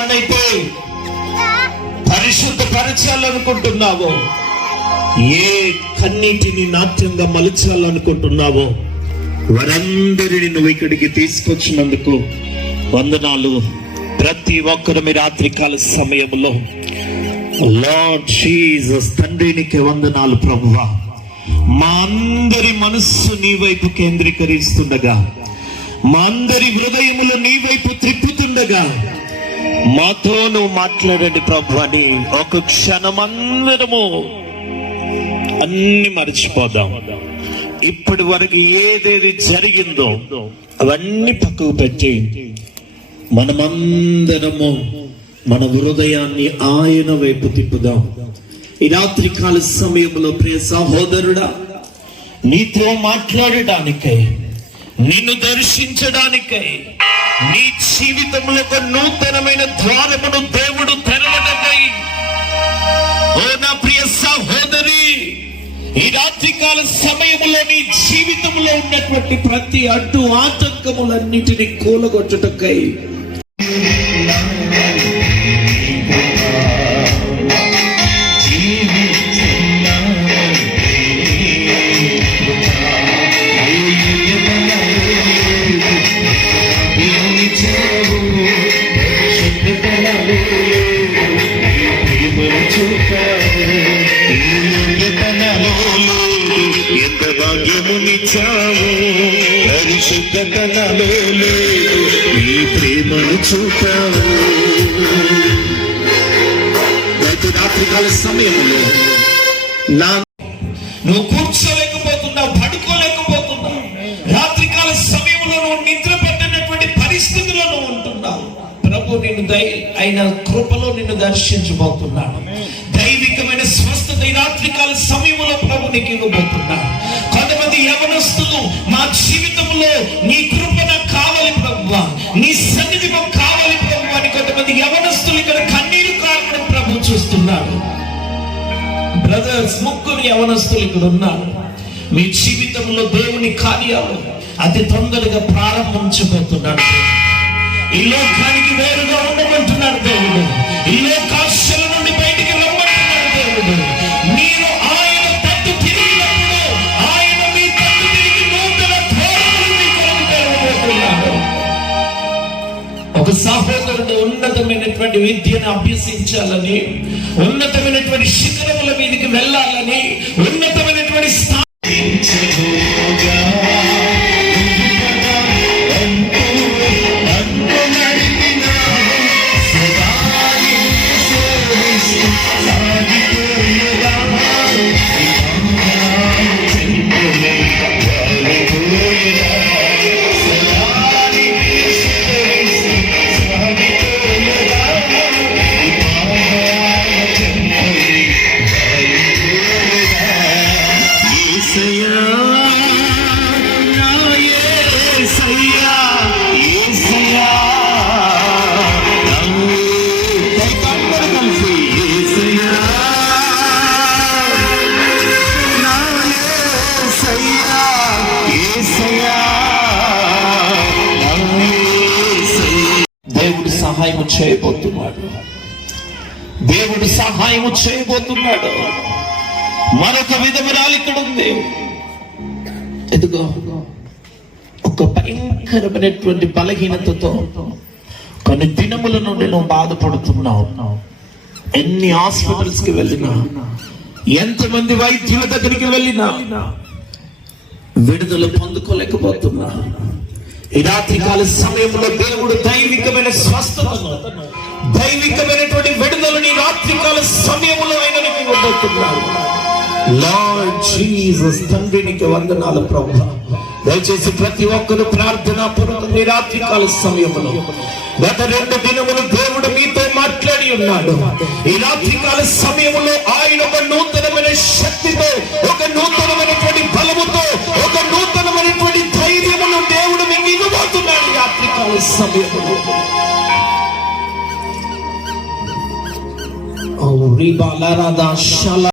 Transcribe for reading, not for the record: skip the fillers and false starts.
హృదయాన్నైతే పరిశుద్ధపరచాలనుకుంటున్నావో, ఏ కన్నీటిని నాట్యంగా మలచాలనుకుంటున్నావో వారందరిని నువ్వు ఇక్కడికి తీసుకొచ్చినందుకు వందనాలు. ప్రతి ఒక్కరు మీ రాత్రికాల సమయంలో లార్డ్ జీసస్ తండ్రికి వందనాలు ప్రభువా. మా అందరి మనస్సు నీ వైపు కేంద్రీకరిస్తుండగా, మా అందరి హృదయములు నీ వైపు త్రిప్పుతుండగా మాతో నువ్వు మాట్లాడండి ప్రభు అని ఒక క్షణం అందరము అన్ని మర్చిపోదాం. ఇప్పటి వరకు ఏదేది జరిగిందో అవన్నీ పక్కకు పెట్టి మనమందరము మన హృదయాన్ని ఆయన వైపు తిప్పుదాం. ఈ రాత్రికాల సమయంలో ప్రియ సహోదరుడా, నీతో మాట్లాడడానికై, నిన్ను దర్శించడానికై, నీ జీవితంలో ఒక నూతనమైన ద్వారమును దేవుడు తెరవడమై, ఓ నా ప్రియ సహోదరి, ఈ రాత్రికాల సమయంలో నీ జీవితంలో ఉన్నటువంటి ప్రతి అడ్డు ఆటంకములన్నిటినీ కూలగొట్టుటకై ఎంత భాగ్యమునిచ్చావు, పరిశుద్ధతలో ఈ ప్రేమను చూపావు. రాత్రికాల సమయంలో నువ్వు కూర్చోలేకపోతున్నావు, పడుకోలేకపోతున్నావు. రాత్రికాల సమయంలో నువ్వు నిద్ర పట్టినటువంటి పరిస్థితిలో నువ్వు ఉంటున్నావు. ప్రభు నిన్ను ఆయన కృపలో నిన్ను దర్శించబోతున్నాడు. దైవికమైన స్వస్థత ఈ రాత్రికాల సమయంలో ప్రభు నీకు ఇవ్వబోతున్నాడు. కొంతమంది యవనస్తులు, మా జీవితంలో నీ కృప నాకు కావాలి ప్రభువా, నీ సన్నిధి మాకు కావాలి ప్రభు అని కొంతమంది యవనస్తులు ఇక్కడ కన్నీరు కారణం ప్రభు చూస్తున్నాడు. బ్రదర్స్, ముగ్గురు యవనస్తులు ఇక్కడ ఉన్నారు. మీ జీవితంలో దేవుని కార్యాలు అతి తొందరగా ప్రారంభించబోతున్నాడు. ఈ లోకానికి వేరుగా ఉండమంటున్నాడు దేవుడు. ఈ లోకాశల నుండి బయటికి రమ్మంటున్నాడు దేవుడు. మీరు ఆయన తట్టు తిరిగినప్పుడు ఆయన మీ తట్టు తిరిగి నూతన ద్వారములు మీ కొరకు తెరవబోతున్నాడు. ఒక సహోదరుడు ఉన్నతమైనటువంటి విద్యను అభ్యసించాలని, ఉన్నతమైనటువంటి శిఖరముల మీదకి వెళ్ళాలని, ఉన్నతమైనటువంటి దేవుడు సహాయం చేయబోతున్నాడు. దేవుడు సహాయం చేయబోతున్నాడు. మరొక విధమురాలు ఇక్కడ ఉంది. ఎదుగో, ఒక భయంకరమైనటువంటి బలహీనతతో కొన్ని దినముల నుండి నువ్వు బాధపడుతున్నావు. ఎన్ని హాస్పిటల్స్ కి వెళ్ళినా, ఎంతమంది వైద్యుల దగ్గరికి వెళ్ళినా విడుదల పొందుకోలేకపోతున్నా. ఈ రాత్రికాల సమయంలో దేవుడు దైవికమైన స్వస్థతను, దైవికమైనటువంటి విడుదలని రాత్రికాల సమయంలో ఆయన నీకు ఇవ్వబోతున్నాడు. లార్డ్ జీసస్ తండ్రికి వందనాలు ప్రభువా. దయచేసి ప్రతి ఒక్కరు ప్రార్థనా పూర్వకంగా ఈ రాత్రికాల సమయంలో గత 2 దినములు దేవుడు మీతో మాట్లాడి ఉన్నాడు. ఈ రాత్రికాల సమయంలో ఆయన ఒక నూతనమైన శక్తితో, ఒక నూతనమైనటువంటి బలముతో, ఒక నూతనమైనటువంటి ధైర్యమును దేవుడు మీకు ఇవ్వబోతున్నాడు. ఈ రాత్రికాల సమయంలో రిబాలారాదా షాలా